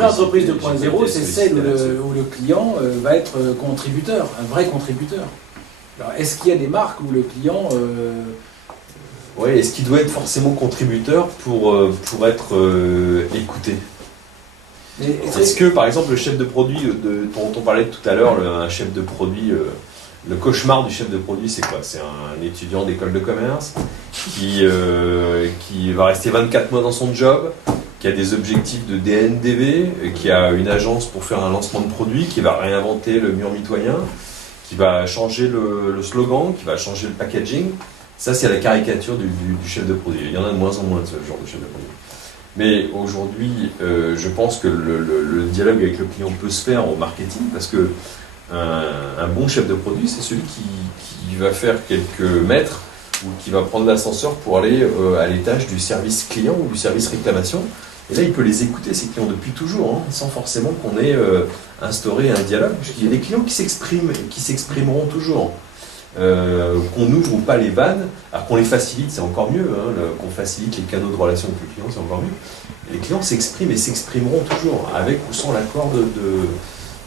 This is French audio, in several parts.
vraie entreprise 2.0, c'est celle où le client va être contributeur, un vrai contributeur. Alors, est-ce qu'il y a des marques où le client... Oui, est-ce qu'il doit être forcément contributeur pour être écouté? Est-ce que, par exemple, le chef de produit dont on parlait tout à l'heure, un chef de produit, le cauchemar du chef de produit, c'est quoi? C'est un étudiant d'école de commerce qui va rester 24 mois dans son job, qui a des objectifs de DNDV, qui a une agence pour faire un lancement de produit, qui va réinventer le mur mitoyen, qui va changer le slogan, qui va changer le packaging. Ça, c'est la caricature du chef de produit. Il y en a de moins en moins de ce genre de chef de produit. Mais aujourd'hui, je pense que le dialogue avec le client peut se faire au marketing, parce que un bon chef de produit, c'est celui qui va faire quelques mètres ou qui va prendre l'ascenseur pour aller à l'étage du service client ou du service réclamation. Et là, il peut les écouter, ces clients, depuis toujours, hein, sans forcément qu'on ait instauré un dialogue. Il y a des clients qui s'expriment et qui s'exprimeront toujours. Qu'on ouvre ou pas les vannes, alors qu'on les facilite, c'est encore mieux, hein, qu'on facilite les canaux de relation avec le client, c'est encore mieux. Et les clients s'expriment et s'exprimeront toujours, avec ou sans l'accord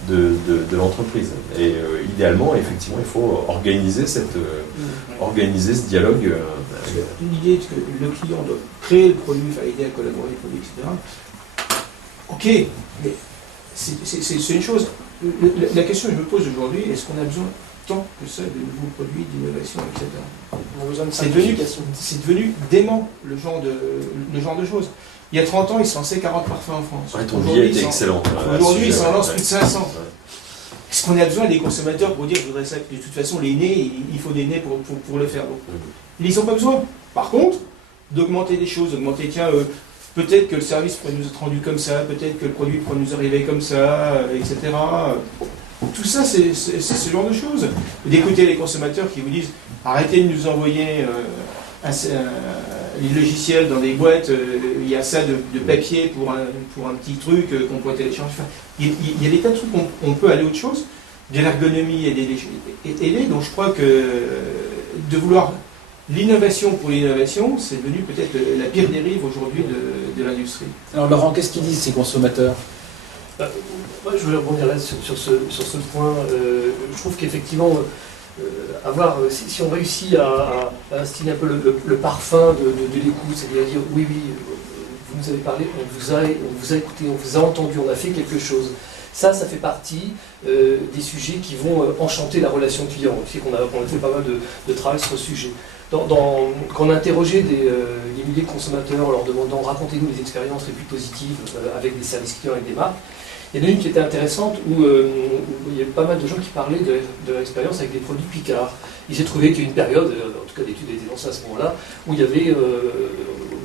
de l'entreprise. Et idéalement, effectivement, il faut organiser ce dialogue. L'idée que le client doit créer le produit, faire aider à collaborer le produit, etc. Ok, mais c'est une chose. La question que je me pose aujourd'hui, est-ce qu'on a besoin tant que ça de nouveaux produits, d'innovation, etc. On a besoin de c'est devenu dément, le genre de choses. Il y a 30 ans, ils se lançaient 40 parfums en France. Ouais, ton billet était excellent. Aujourd'hui, ils s'en lancent plus de 500. Ouais. Est-ce qu'on a besoin des consommateurs pour dire je voudrais ça? De toute façon, les nez, il faut des nez pour le faire. Donc, ils n'ont pas besoin. Par contre, d'augmenter des choses, peut-être que le service pourrait nous être rendu comme ça, peut-être que le produit pourrait nous arriver comme ça, etc. Tout ça, c'est ce genre de choses. D'écouter les consommateurs qui vous disent arrêtez de nous envoyer les logiciels dans des boîtes, il y a ça de papier pour un petit truc qu'on pourrait télécharger. Enfin, il y a des tas de trucs on peut aller autre chose. De l'ergonomie et donc je crois que de vouloir l'innovation pour l'innovation, c'est devenu peut-être la pire dérive aujourd'hui de l'industrie. Alors Laurent, qu'est-ce qu'ils disent ces consommateurs? Moi, je voulais rebondir là sur ce point. Je trouve qu'effectivement, si on réussit à instiller un peu le parfum de l'écoute, c'est-à-dire dire oui, vous nous avez parlé, on vous a écouté, on vous a entendu, on a fait quelque chose. Ça fait partie des sujets qui vont enchanter la relation client. On sait qu'on a fait pas mal de travail sur ce sujet. Quand on a interrogé des milliers de consommateurs en leur demandant racontez-nous les expériences les plus positives avec des services clients, avec des marques, il y en a une qui était intéressante où il y avait pas mal de gens qui parlaient de leur expérience avec des produits Picard. Il s'est trouvé qu'il y a une période, en tout cas l'étude a été lancée à ce moment-là, où il y avait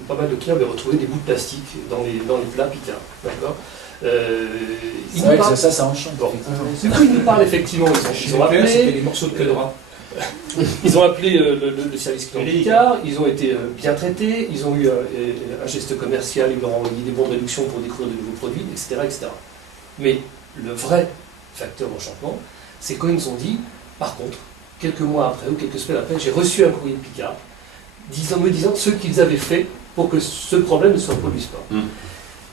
pas mal de clients avaient retrouvé des bouts de plastique dans les plats Picard. D'accord. C'est vrai que ça enchante. Bon. Du coup, ils nous parlent effectivement. Ils ont appelé c'était des morceaux de cadra. Ils ont appelé le service client Picard, ils ont été bien traités, ils ont eu un geste commercial, ils leur ont envoyé des bons de réduction pour découvrir de nouveaux produits, etc., etc. Mais le vrai facteur d'enchantement, c'est quand ils nous ont dit, par contre, quelques mois après ou quelques semaines après, j'ai reçu un courrier de Picard me disant ce qu'ils avaient fait pour que ce problème ne se reproduise pas.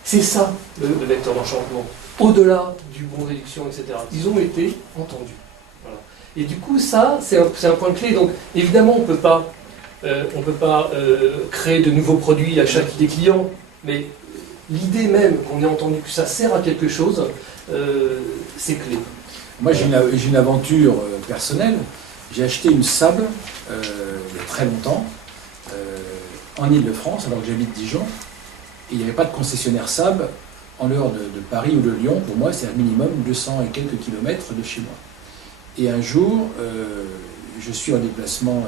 C'est ça le vecteur d'enchantement. Au-delà du bon de réduction, etc. Ils ont été entendus. Voilà. Et du coup, ça, c'est un point clé. Donc, évidemment, on ne peut pas créer de nouveaux produits à chaque des clients, mais l'idée même qu'on ait entendu que ça sert à quelque chose, c'est clé. Moi, j'ai une aventure personnelle. J'ai acheté une sable il y a très longtemps en Ile-de-France, alors que j'habite Dijon. Et il n'y avait pas de concessionnaire sable en dehors de Paris ou de Lyon. Pour moi, c'est un minimum 200 et quelques kilomètres de chez moi. Et un jour, je suis en déplacement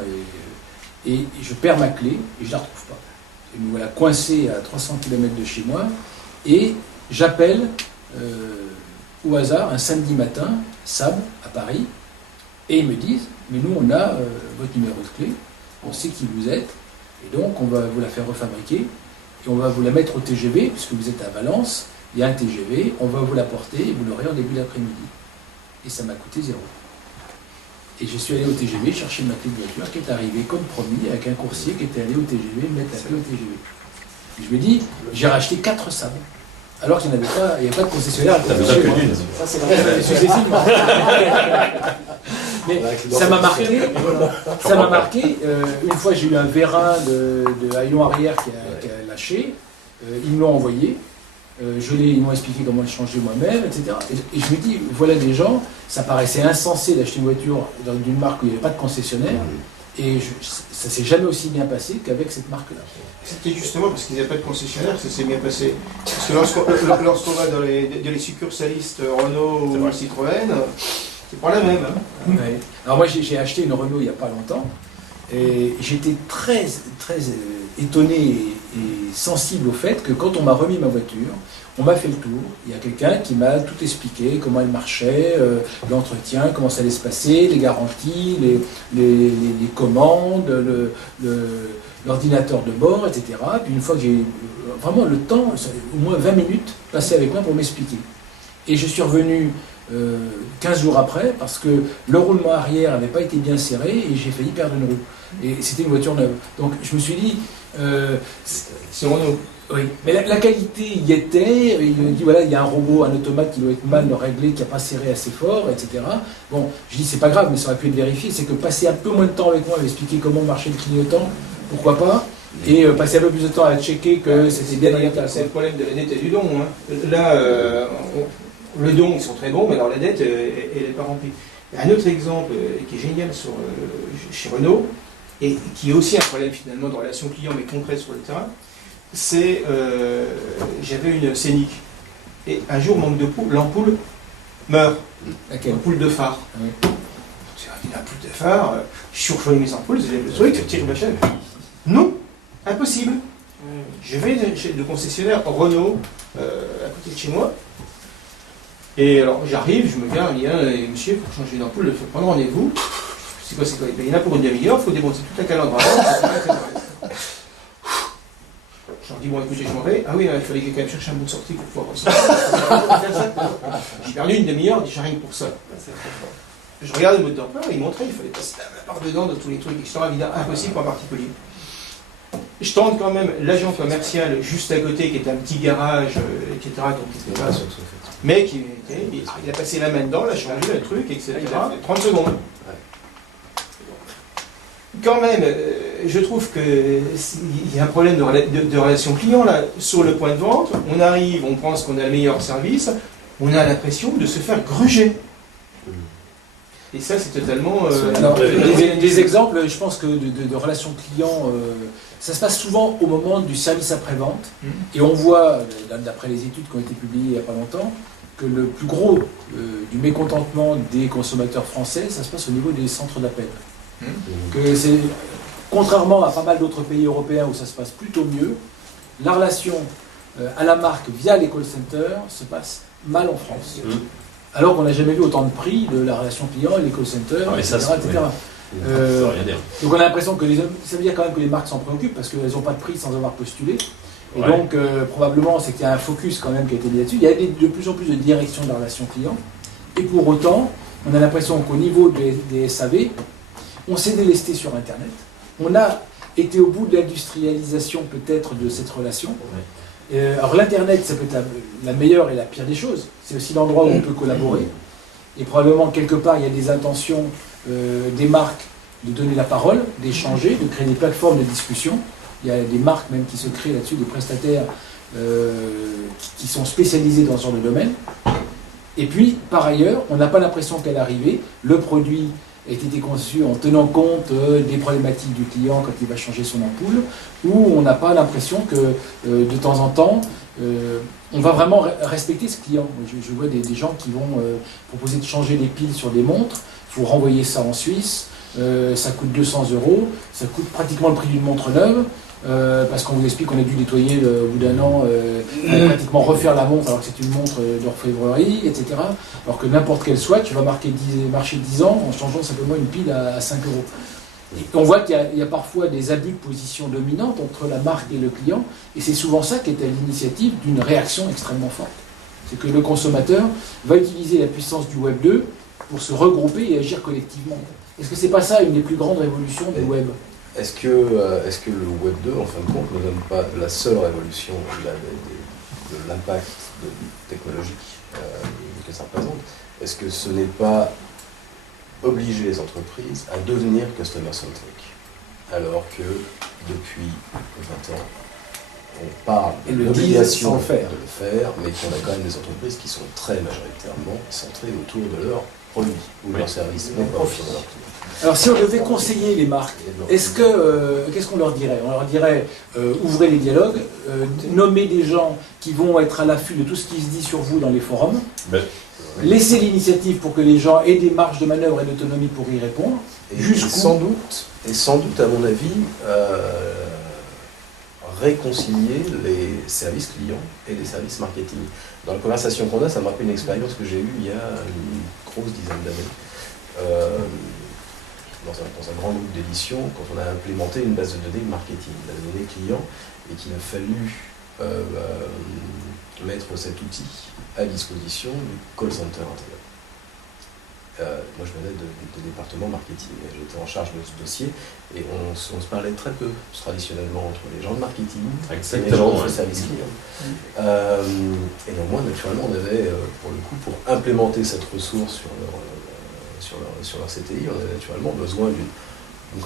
et je perds ma clé et je ne la retrouve pas. Et me voilà coincé à 300 km de chez moi et j'appelle au hasard un samedi matin, Sable, à Paris, et ils me disent « Mais nous, on a votre numéro de clé, on sait qui vous êtes, et donc on va vous la faire refabriquer. Et on va vous la mettre au TGV, puisque vous êtes à Valence, il y a un TGV, on va vous la porter et vous l'aurez en début d'après-midi. » Et ça m'a coûté 0. Et je suis allé au TGV chercher ma clé de voiture qui est arrivée comme promis, avec un coursier qui était allé au TGV, me mettre la clé au TGV. Et je me dis, j'ai racheté 4 sables. alors qu'il n'y avait pas de concessionnaire. T'as besoin que d'une. Ça, c'est vrai, c'est successif. Mais ça m'a marqué. Ça m'a marqué. Une fois, j'ai eu un vérin de haillon arrière qui a lâché. Ils me l'ont envoyé. Ils m'ont expliqué comment le changer moi-même, etc. Et je me dis, voilà des gens, ça paraissait insensé d'acheter une voiture d'une marque où il n'y avait pas de concessionnaire. Et ça s'est jamais aussi bien passé qu'avec cette marque-là. C'était justement parce qu'ils n'avaient pas de concessionnaire que ça s'est bien passé. Parce que lorsqu'on va dans les succursalistes Renault ou Citroën, c'est pas la même. Hein. Ouais. Alors moi j'ai acheté une Renault il n'y a pas longtemps et j'étais très étonné et sensible au fait que quand on m'a remis ma voiture, on m'a fait le tour, il y a quelqu'un qui m'a tout expliqué, comment elle marchait, l'entretien, comment ça allait se passer, les garanties, les commandes, l'ordinateur de bord, etc. Puis une fois que j'ai vraiment le temps, au moins 20 minutes passées avec moi pour m'expliquer. Et je suis revenu 15 jours après parce que le roulement arrière n'avait pas été bien serré et j'ai failli perdre une roue. Et c'était une voiture neuve. Donc je me suis dit... c'est Renault. Oui, mais la qualité y était, il me dit voilà, il y a un robot, un automate qui doit être mal réglé, qui n'a pas serré assez fort, etc. Bon, je dis c'est pas grave, mais ça aurait pu être vérifié, c'est que passer un peu moins de temps avec moi, à expliquer comment marchait le clignotant, pourquoi pas, et passer un peu plus de temps à checker que c'était bien dans C'est le problème de la dette et du don. Hein. Là, le don, ils sont très bons, mais alors la dette, elle n'est pas remplie. Un autre exemple qui est génial chez Renault, et qui est aussi un problème finalement de relation client, mais concrète sur le terrain, c'est j'avais une Scénic et un jour manque de l'ampoule meurt. L'ampoule de phare. Oui. J'ai une ampoule de phare, je surchauffe mes ampoules, je lève le truc, je tire ma chaîne. Non, impossible. Je vais chez le concessionnaire Renault à côté de chez moi. Et alors j'arrive, je me gare, il y a monsieur, il faut changer d'ampoule, il faut prendre rendez-vous. C'est quoi? Il y en a pour une demi-heure, il faut démonter tout un calendrier. Je leur dis, bon écoutez, je m'en vais. Ah oui, il fallait que quelqu'un cherche un bout de sortie pour pouvoir ressortir. J'ai perdu une demi-heure, déjà rien que pour ça. Je regarde le mode d'emploi, il montrait, il fallait passer la barre dedans de tous les trucs, histoire évidemment impossible pour un particulier. Je tente quand même l'agent commercial juste à côté, qui est un petit garage, etc. Donc, mais il a passé la main dedans, il a changé le truc, etc. 30 secondes. Quand même, je trouve qu'il y a un problème de relation client là. Sur le point de vente, on arrive, on pense qu'on a le meilleur service, on a l'impression de se faire gruger. Et ça, c'est totalement... Alors, des exemples, je pense que de relations clients, ça se passe souvent au moment du service après-vente. Et on voit, d'après les études qui ont été publiées il n'y a pas longtemps, que le plus gros du mécontentement des consommateurs français, ça se passe au niveau des centres d'appel. Que c'est, contrairement à pas mal d'autres pays européens où ça se passe plutôt mieux, la relation à la marque via les call centers se passe mal en France. Alors qu'on n'a jamais vu autant de prix de la relation client et les call centers, etc. Donc on a l'impression que ça veut dire quand même que les marques s'en préoccupent parce qu'elles n'ont pas de prix sans avoir postulé. Et donc probablement c'est qu'il y a un focus quand même qui a été mis là-dessus. Il y a de plus en plus de direction de la relation client. Et pour autant, on a l'impression qu'au niveau des SAV, on s'est délesté sur Internet. On a été au bout de l'industrialisation peut-être de cette relation. Alors l'Internet, ça peut être la meilleure et la pire des choses. C'est aussi l'endroit où on peut collaborer. Et probablement quelque part, il y a des intentions des marques de donner la parole, d'échanger, de créer des plateformes de discussion. Il y a des marques même qui se créent là-dessus, des prestataires qui sont spécialisés dans ce genre de domaine. Et puis, par ailleurs, on n'a pas l'impression qu'à l'arrivée, le produit a été conçu en tenant compte des problématiques du client quand il va changer son ampoule, ou on n'a pas l'impression que de temps en temps, on va vraiment respecter ce client. Je vois des gens qui vont proposer de changer les piles sur des montres, il faut renvoyer ça en Suisse, ça coûte 200 €, ça coûte pratiquement le prix d'une montre neuve, parce qu'on vous explique qu'on a dû nettoyer au bout d'un an, pratiquement refaire la montre alors que c'est une montre d'orfèvrerie, etc. Alors que n'importe quelle soit, tu vas marcher 10 ans en changeant simplement une pile à 5 €. Et on voit qu'il y a parfois des abus de position dominante entre la marque et le client, et c'est souvent ça qui est à l'initiative d'une réaction extrêmement forte. C'est que le consommateur va utiliser la puissance du Web 2 pour se regrouper et agir collectivement. Est-ce que c'est pas ça une des plus grandes révolutions du Web ? Est-ce que le Web 2, en fin de compte, ne donne pas la seule révolution de l'impact technologique que ça représente, est-ce que ce n'est pas obliger les entreprises à devenir customer centric, alors que depuis 20 ans, on parle de l'obligation de le faire, mais qu'on a quand même des entreprises qui sont très majoritairement centrées autour de leurs produits ou de leurs services, mais pas autour de leurs clients. Alors si on devait conseiller les marques, qu'est-ce qu'on leur dirait? On leur dirait ouvrez les dialogues, nommez des gens qui vont être à l'affût de tout ce qui se dit sur vous dans les forums, laissez l'initiative pour que les gens aient des marges de manœuvre et d'autonomie pour y répondre. Et sans doute, à mon avis, réconcilier les services clients et les services marketing. Dans la conversation qu'on a, ça m'a rappelé une expérience que j'ai eue il y a une grosse dizaine d'années. Dans un grand groupe d'édition, quand on a implémenté une base de données marketing, une base de données client, et qu'il a fallu mettre cet outil à disposition du call center intérieur. Moi, je venais de département marketing, j'étais en charge de ce dossier, et on se parlait très peu, traditionnellement, entre les gens de marketing et les gens de service client. Et néanmoins, naturellement, on avait, pour le coup, pour implémenter cette ressource sur leur CTI, on avait naturellement besoin d'une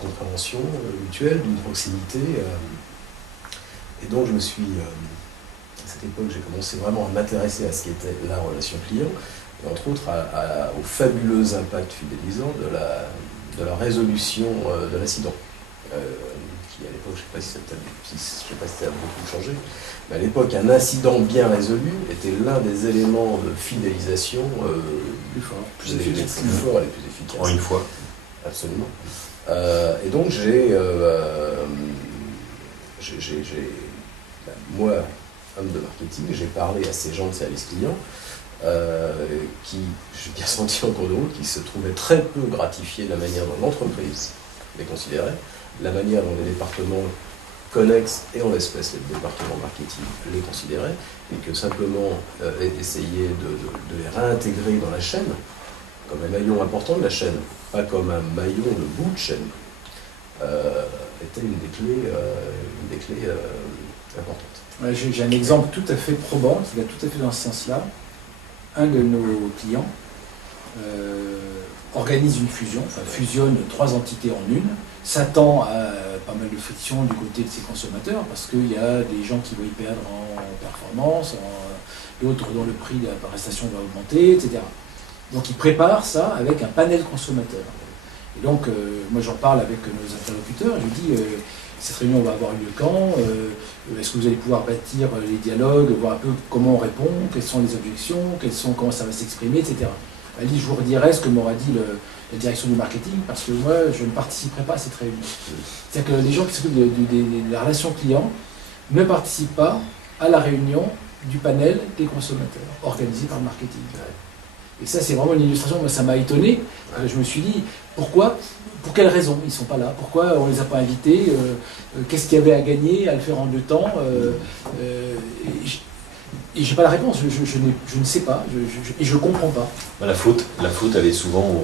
compréhension mutuelle, d'une proximité. Et donc, je me suis, à cette époque, j'ai commencé vraiment à m'intéresser à ce qu'était la relation client, et entre autres au fabuleux impact fidélisant de la résolution de l'incident. Qui à l'époque, je ne sais pas si ça a beaucoup changé, mais à l'époque, un incident bien résolu était l'un des éléments de fidélisation plus forts et les plus efficaces. En une fois. Absolument. Et donc, moi, homme de marketing, j'ai parlé à ces gens de service client qui, j'ai bien senti en cours de route, qui se trouvaient très peu gratifiés de la manière dont l'entreprise les considérait, la manière dont les départements connexes, et en l'espèce les départements marketing, les considéraient, et que simplement essayer de les réintégrer dans la chaîne, comme un maillon important de la chaîne, pas comme un maillon de bout de chaîne, était une des clés importantes. Ouais, j'ai un exemple tout à fait probant, qui va tout à fait dans ce sens-là. Un de nos clients organise une fusion, enfin fusionne 3 entités en une, s'attend à pas mal de friction du côté de ses consommateurs, parce qu'il y a des gens qui vont y perdre en performance, d'autres dont le prix de la prestation va augmenter, etc. Donc il prépare ça avec un panel consommateur. Et donc, moi j'en parle avec nos interlocuteurs, je lui dis, cette réunion va avoir lieu quand, est-ce que vous allez pouvoir bâtir les dialogues, voir un peu comment on répond, quelles sont les objections, comment ça va s'exprimer, etc. Elle dit, je vous redirai ce que m'aura dit la direction du marketing, parce que moi, je ne participerai pas à cette réunion. C'est-à-dire que les gens qui s'occupent de la relation client ne participent pas à la réunion du panel des consommateurs, organisée par le marketing. Et ça, c'est vraiment une illustration, moi ça m'a étonné. Je me suis dit, pourquoi? Pour quelles raisons ils ne sont pas là? Pourquoi on ne les a pas invités? Qu'est-ce qu'il y avait à gagner à le faire en 2 temps? Et je n'ai pas la réponse, je ne sais pas, et je ne comprends pas. La faute, elle est souvent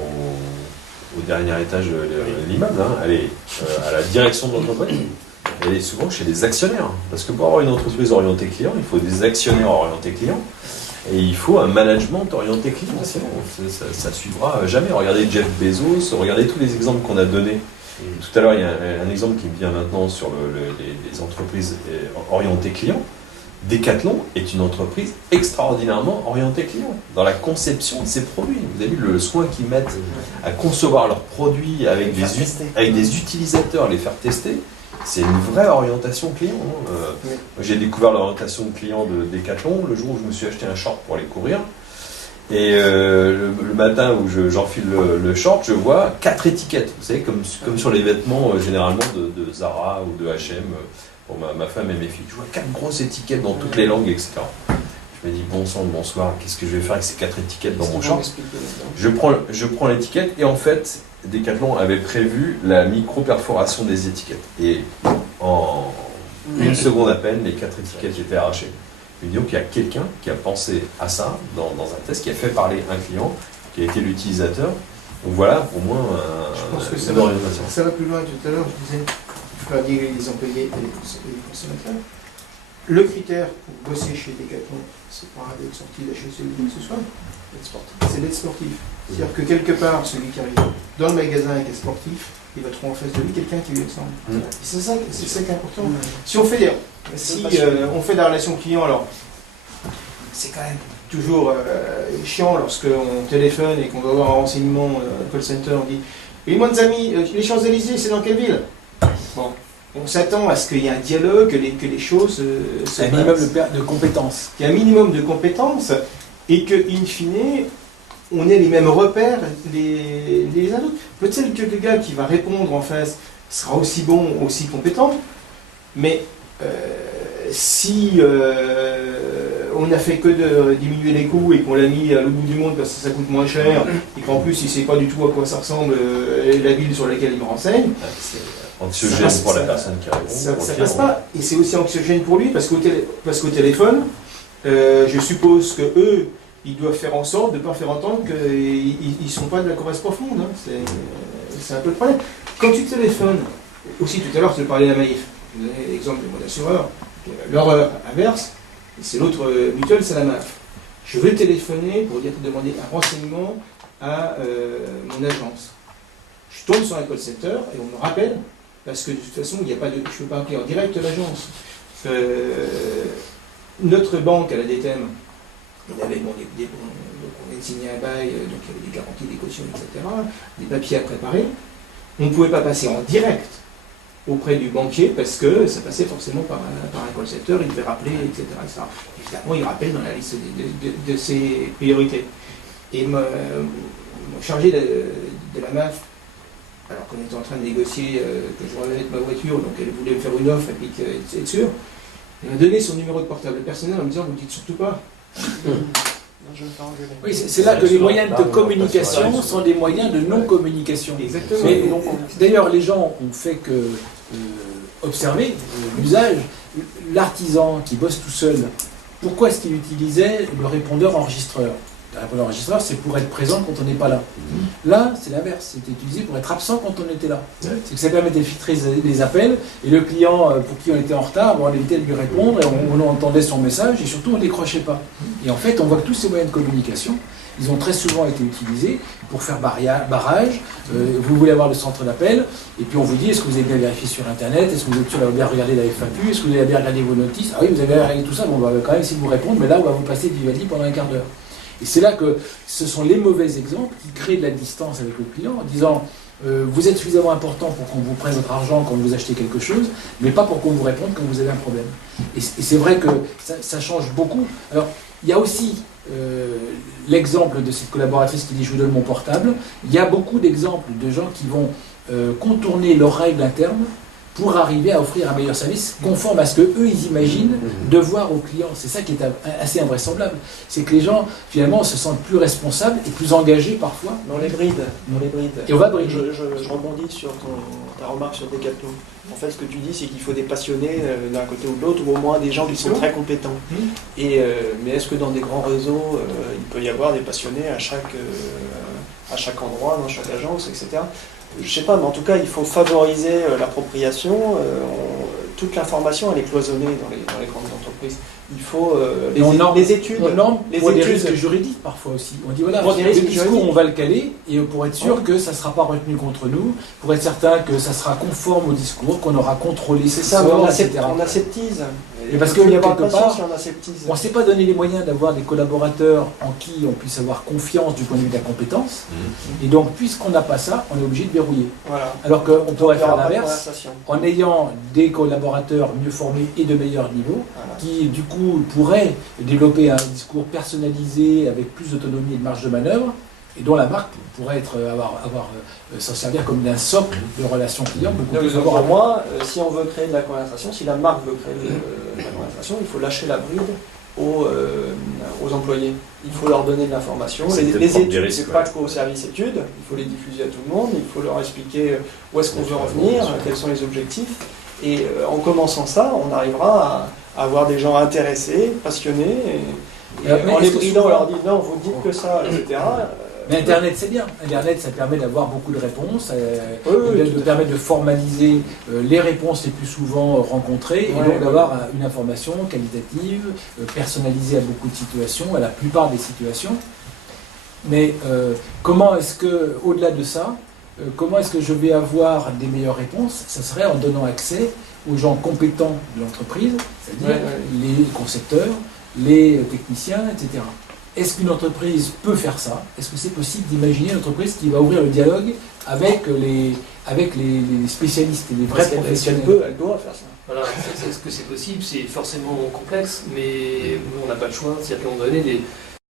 au dernier étage de l'immeuble, hein. Elle est à la direction de l'entreprise. Elle est souvent chez les actionnaires. Parce que pour avoir une entreprise orientée client, il faut des actionnaires orientés clients. Et il faut un management orienté client, sinon ça ne suivra jamais. Regardez Jeff Bezos, regardez tous les exemples qu'on a donnés. Tout à l'heure, il y a un exemple qui me vient maintenant sur les entreprises orientées clients. Decathlon est une entreprise extraordinairement orientée client dans la conception de ses produits. Vous avez vu le soin qu'ils mettent à concevoir leurs produits avec des utilisateurs, les faire tester. C'est une vraie orientation client. J'ai découvert l'orientation de client de Decathlon le jour où je me suis acheté un short pour aller courir. Et le matin où j'enfile le short, je vois 4 étiquettes. Vous savez, comme sur les vêtements généralement de Zara ou de H&M pour ma femme et mes filles. Je vois 4 grosses étiquettes dans toutes les langues, etc. Je me dis, bon sang, bonsoir, qu'est-ce que je vais faire avec ces 4 étiquettes dans mon short? Je prends l'étiquette et en fait, Decathlon avait prévu la micro-perforation des étiquettes. Et en 1 seconde à peine, les 4 étiquettes étaient arrachées. Je me dis, donc il y a quelqu'un qui a pensé à ça dans un test, qui a fait parler un client, qui a été l'utilisateur. Donc voilà, au moins, je pense que ça va plus loin. Tout à l'heure, je disais, il faut dire les employés et les consommateurs. le critère pour bosser chez Decathlon, c'est pas d'être sorti d'HEC ou quoi que ce soit, c'est d'être sportif. C'est-à-dire que quelque part, celui qui arrive dans le magasin et qui est sportif, il va trouver en face de lui quelqu'un qui lui ressemble. C'est ça qui est important. Si on fait on fait de la relation client, alors c'est quand même toujours chiant lorsqu'on téléphone et qu'on doit avoir un renseignement call center, on dit « Et moi, mes amis, les Champs-Élysées, c'est dans quelle ville ?» Bon, on s'attend à ce qu'il y ait un dialogue, que les choses se un minimum de compétences. Qu'il y ait un minimum de compétences et que, in fine, on ait les mêmes repères les uns d'autres. Peut-être que le gars qui va répondre en face sera aussi bon, aussi compétent, mais si on n'a fait que de diminuer les coûts et qu'on l'a mis à l'autre bout du monde parce que ça coûte moins cher et qu'en plus il ne sait pas du tout à quoi ça ressemble la ville sur laquelle il me renseigne, anxiogène pour la personne qui répond. Ça passe pas. Et c'est aussi anxiogène pour lui parce qu'au téléphone, je suppose que eux, ils doivent faire en sorte de ne pas faire entendre qu'ils ne sont pas de la Corrèze profonde. Hein. C'est un peu le problème. Quand tu téléphones, aussi tout à l'heure, tu parlais de la Maïf. Je vous donnais l'exemple de mon assureur. L'horreur inverse, c'est l'autre mutuelle, c'est la MAF. Je veux téléphoner pour demander un renseignement à mon agence. Je tombe sur un call center et on me rappelle, parce que de toute façon, il n'y a pas de, je ne peux pas appeler en direct l'agence. Notre banque, elle a des thèmes. On avait donc on avait signé un bail, donc il y avait des garanties, des cautions, etc., des papiers à préparer. On ne pouvait pas passer en direct auprès du banquier parce que ça passait forcément par un call center, il devait rappeler, etc. Évidemment, il rappelle dans la liste de ses priorités. Et mon chargé de la MAF, alors qu'on était en train de négocier que je revenais de ma voiture, donc elle voulait me faire une offre et puis être sûr, elle m'a donné son numéro de portable personnel en me disant « vous ne dites surtout pas ». Oui, c'est là que les moyens de communication sont des moyens de non-communication. Exactement. Mais d'ailleurs, les gens ont fait que observer l'usage. L'artisan qui bosse tout seul, pourquoi est-ce qu'il utilisait le répondeur enregistreur? Le répondeur enregistreur, c'est pour être présent quand on n'est pas là. Là, c'est l'inverse. C'était utilisé pour être absent quand on était là. C'est que ça permettait de filtrer les appels, et le client pour qui on était en retard, on évitait de lui répondre, et on entendait son message, et surtout on ne décrochait pas. Et en fait, on voit que tous ces moyens de communication, ils ont très souvent été utilisés pour faire barrage. Vous voulez avoir le centre d'appel, et puis on vous dit, est-ce que vous avez bien vérifié sur Internet? Est-ce que vous êtes sûr d'avoir bien regardé la FAQ? Est-ce que vous avez bien regardé vos notices? Ah oui, vous avez bien regardé tout ça, bon, on va quand même essayer de vous répondre, mais là, on va vous passer du Vivaldi pendant un quart d'heure. Et c'est là que ce sont les mauvais exemples qui créent de la distance avec le client en disant vous êtes suffisamment important pour qu'on vous prenne votre argent quand vous achetez quelque chose, mais pas pour qu'on vous réponde quand vous avez un problème. Et c'est vrai que ça change beaucoup. Alors, il y a aussi l'exemple de cette collaboratrice qui dit je vous donne mon portable. Il y a beaucoup d'exemples de gens qui vont contourner leurs règles internes pour arriver à offrir un meilleur service conforme à ce qu'eux, ils imaginent devoir aux clients. C'est ça qui est assez invraisemblable. C'est que les gens, finalement, se sentent plus responsables et plus engagés parfois. Dans les brides. Et on va brider. Je rebondis sur ta remarque sur Decathlon. En fait, ce que tu dis, c'est qu'il faut des passionnés d'un côté ou de l'autre, ou au moins des gens qui sont très compétents. Mais est-ce que dans des grands réseaux, il peut y avoir des passionnés à chaque endroit, dans chaque agence, etc. Je ne sais pas, mais en tout cas, il faut favoriser l'appropriation. Toute l'information, elle est cloisonnée dans les grandes entreprises. Il faut les études. On norme pour des risques juridiques parfois aussi. On dit voilà, le discours, on va le caler, et pour être sûr que ça ne sera pas retenu contre nous, pour être certain que ça sera conforme au discours, qu'on aura contrôlé. C'est ça, on aseptise. Et parce que quelque part, on ne s'est pas donné les moyens d'avoir des collaborateurs en qui on puisse avoir confiance du point de vue de la compétence. Et donc, puisqu'on n'a pas ça, on est obligé de verrouiller. Voilà. Alors qu'on pourrait faire l'inverse, en ayant des collaborateurs mieux formés et de meilleur niveau, qui du coup pourraient développer un discours personnalisé avec plus d'autonomie et de marge de manœuvre, et dont la marque pourrait s'en servir comme d'un socle de relations clients beaucoup plus fort. Pour moi, si on veut créer de la conversation, si la marque veut créer de la conversation, il faut lâcher la bride aux employés. Il faut leur donner de l'information. Les études, c'est pas qu'au service études, il faut les diffuser à tout le monde, il faut leur expliquer où est-ce qu'on veut revenir, quels sont les objectifs. Et en commençant ça, on arrivera à avoir des gens intéressés, passionnés, et en les bridant, on leur dit non, vous dites que ça, etc. Mais Internet, c'est bien. Internet, ça permet d'avoir beaucoup de réponses, oui, permet de formaliser les réponses les plus souvent rencontrées, et donc d'avoir une information qualitative, personnalisée à beaucoup de situations, à la plupart des situations. Mais comment est-ce que, au-delà de ça, comment est-ce que je vais avoir des meilleures réponses? Ça serait en donnant accès aux gens compétents de l'entreprise, c'est-à-dire les concepteurs, les techniciens, etc. Est-ce qu'une entreprise peut faire ça? Est-ce que c'est possible d'imaginer une entreprise qui va ouvrir le dialogue avec les spécialistes et les vrais professionnels? Elle doit faire ça. Voilà, est-ce que c'est possible? C'est forcément complexe, mais nous, on n'a pas le choix. C'est-à-dire qu'à un moment donné,